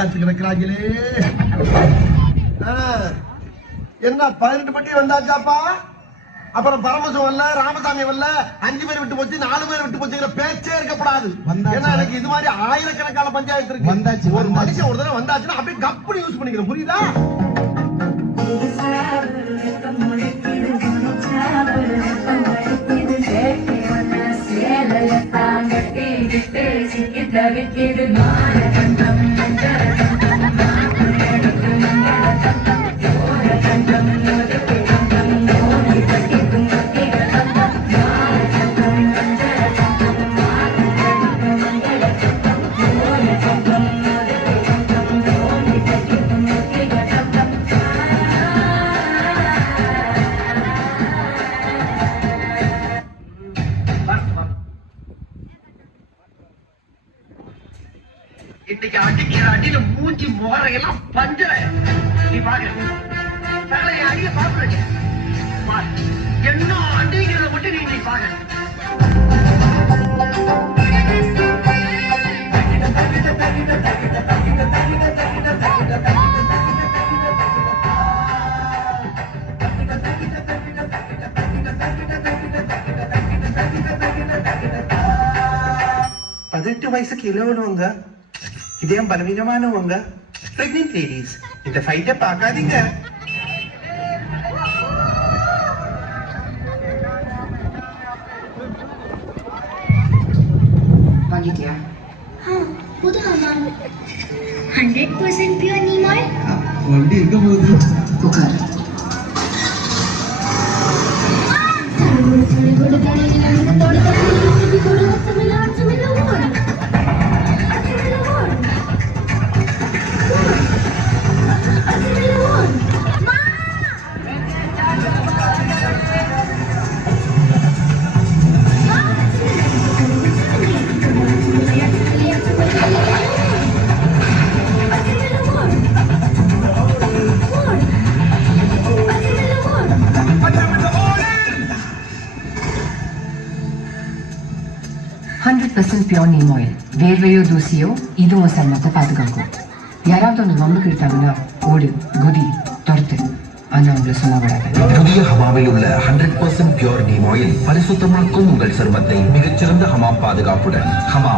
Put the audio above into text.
காட்சி கிடக்கிறாங்களே. என்ன 18 பட்டி வந்தாச்சாப்பா? அப்புறம் பரமசம் வரல, ராமசாமி வரல, 5 பேர் விட்டு போச்சு, 4 பேர் விட்டு போச்சுங்கிற பேச்சே இருக்கப்படாது. ஏன்னா எனக்கு இது மாதிரி ஆயிரக்கணக்கான பஞ்சாயத்து இருக்கு. வந்தாச்சு, ஒரு மனுஷன் ஒரு தடவை வந்தாச்சுன்னா அப்படியே கப்புனு யூஸ் பண்ணிக்கிறேன். புரியுதா? இன்னைக்கு அடிக்கிற அடியில மூஞ்சி முகரையெல்லாம் பஞ்சர. நீ பாக்க அடிய பாக்குறீங்க என்ன அடிங்கிறத மட்டும் நீ பாக்க. பதினெட்டு வயசுக்கு இளவனவங்க, இதயம் பலவீனமானவங்க, பிரெக்னென்ட் லேடிஸ் இந்த ஃபைட்டை பார்க்காதீங்க. வாங்கிட்டியா? புது அம்மா 100% பியூர் நீம் ஆயில். ஆல்ரெடி இருக்க போகுது. உட்கார். Pure neem oil. வேர்வையோ தூசியோ இதுவும் சருமத்தை பாதுகாக்கும். யாராவது ஒன்று வம்புக்கு எடுத்தாங்கன்னா ஓடு, குதி, துரத்து. ஆனா அவங்களை சொல்ல விடாது. புதிய ஹமாமில் உள்ள 100% பியூர் நீம் ஆயில் பரிசுத்தமாக்கும் உங்கள் சருமத்தை மிகச்சிறந்த ஹமாம் பாதுகாப்புடன். ஹமாம்